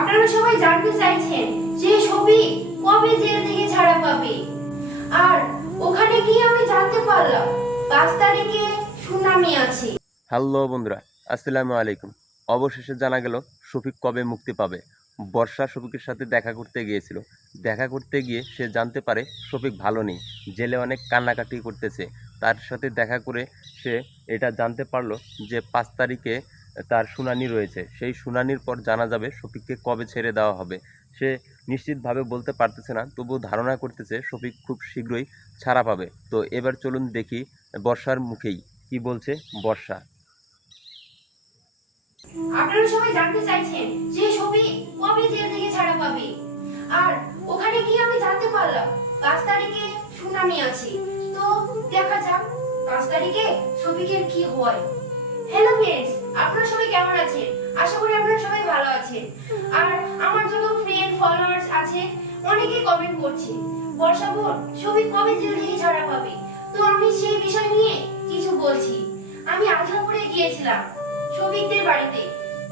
আপনারা সবাই জানতে চাইছেন যে শফিক কবে জেল থেকে ছাড়া পাবে। আর ওখানে গিয়ে আমি জানতে পারলাম 5 তারিখে শুনানি আছে। হ্যালো বন্ধুরা, আসসালামু আলাইকুম। অবশেষে জানা গেল শফিক কবে মুক্তি পাবে। বর্ষা শফিকের সাথে দেখা করতে গিয়েছিল। দেখা করতে গিয়ে সে জানতে পারে শফিক ভালো নেই, জেলে অনেক কান্নাকাটি করতেছে। তার সাথে দেখা করে সে এটা জানতে পারলো যে 5 তারিখে তার শুনানি রয়েছে। সেই শুনানির পর জানা যাবে শফিককে কবে ছেড়ে দেওয়া হবে। সে নিশ্চিতভাবে বলতে পারতেছে না, তবুও ধারণা করতেছে শফিক খুব শীঘ্রই ছাড়া পাবে। তো এবার চলুন দেখি বর্ষার মুখেই কি বলছে বর্ষা। আপনারা সবাই জানতে চাইছেন যে শফিক কবে জেল থেকে ছাড়া পাবে। আর ওখানে গিয়ে আমি জানতে পারলাম 5 তারিখে শুনানি আছে। তো দেখা যাক 5 তারিখে শফিকের কি হয়। হ্যালো फ्रेंड्स, আপনারা সবাই কেমন আছেন? আশা করি আপনারা সবাই ভালো আছেন। আর আমার যত ফ্রেন্ড ফলোয়ার্স আছে অনেকেই কমেন্ট করছে বর্ষা বোন শফিক কবে জেল থেকে ছাড়া পাবে। তো আমি সেই বিষয় নিয়ে কিছু বলছি। আমি আজলাপুরে গিয়েছিলাম শফিকদের বাড়িতে।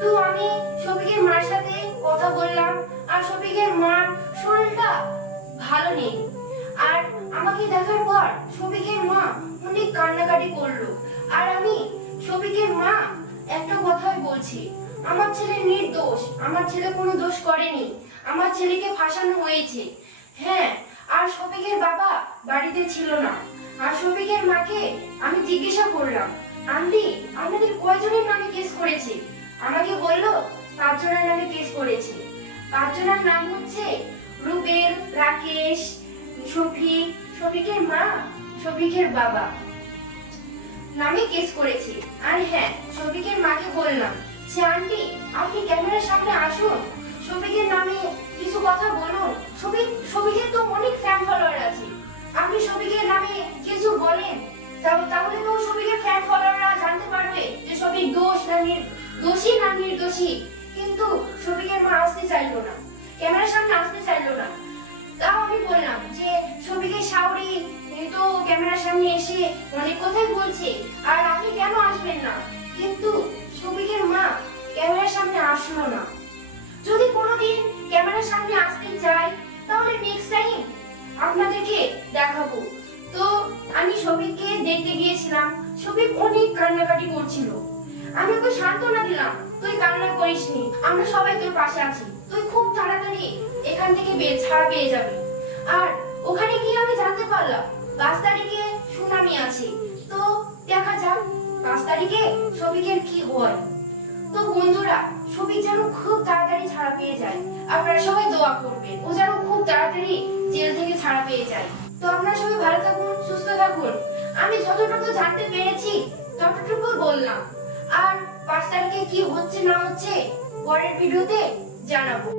তো আমি শফিকের মার সাথে কথা বললাম। আর শফিকের মার শরীরটা ভালো নেই। আর আমাকে দেখার পর শফিকের মা অনেক কান্নাকাটি করলো। আর আমি শফিকের মা একটা কথাই বলছি, আমার ছেলে নির্দোষ, আমার ছেলে কোনো দোষ করেনি, আমার ছেলেকে ফাঁসানো হয়েছে। হ্যাঁ, আর শফিকের বাবা বাড়িতে ছিল না। আর শফিকের মাকে আমি জিজ্ঞাসা করলাম, আন্টি আপনাদের কয়জনের নামে কেস করেছে? আমাকে বললো 5 জনের নামে কেস করেছে। 5 জনের নাম হচ্ছে রুবেল, রাকেশ, শফিক, শফিকের মা, শফিকের বাবা নামে কেস করেছে। আর হ্যাঁ, শফিকের মাকে বললাম যে আন্টি আপনি ক্যামেরার সামনে আসুন, শফিকের নামে কিছু কথা বলুন। শফিকের তো অনেক ফ্যান ফলোয়ার আছে, আপনি শফিকের নামে কিছু বলেন, তাহলে তো শফিকের ফ্যান ফলোয়াররা জানতে পারবে যে শফিক দোষী না নির্দোষী। কিন্তু শফিকের মা আসতে চাইলো না, ক্যামেরার সামনে আসতে চাইলো না। তাও আমি বললাম যে শফিকের শাওরি তো ক্যামেরার সামনে এসে অনেক কথাই বলছে, আর আপনি কেন আসবেন না? কিন্তু শফিকের মা ক্যামেরার সামনে আসলো না। যদি কোনোদিন ক্যামেরার সামনে আসতে চাই তাহলে নেক্সট টাইম আপনাদেরকে দেখাবো। তো আমি শফিককে দেখতে গিয়েছিলাম। শফিক অনেক কান্নাকাটি করছিল। আমি ওকে সান্ত্বনা দিলাম, তুই কান্না করিসনি, আমরা সবাই তোর পাশে আছি, তুই খুব তাড়াতাড়ি এখান থেকে ছাড়া পেয়ে যাবি। আর ওখানে গিয়ে আমি জানতে পারলাম 5 তারিখে শুনানি আছে। তো দেখা যাক 5 তারিখে শফিকের কি হয়। তো বন্ধুরা, শফিক যেন খুব তাড়াতাড়ি ছাড়া পেয়ে যায়। আপনারা সবাই দোয়া করবেন ও যেন খুব তাড়াতাড়ি জেল থেকে ছাড়া পেয়ে যায়। তো আপনারা সবাই ভালো থাকুন, সুস্থ থাকুন। আমি যতটুকু জানতে পেরেছি ততটুকু বললাম। আর 5 তারিখে কি হচ্ছে না হচ্ছে পরের ভিডিওতে জানাবো।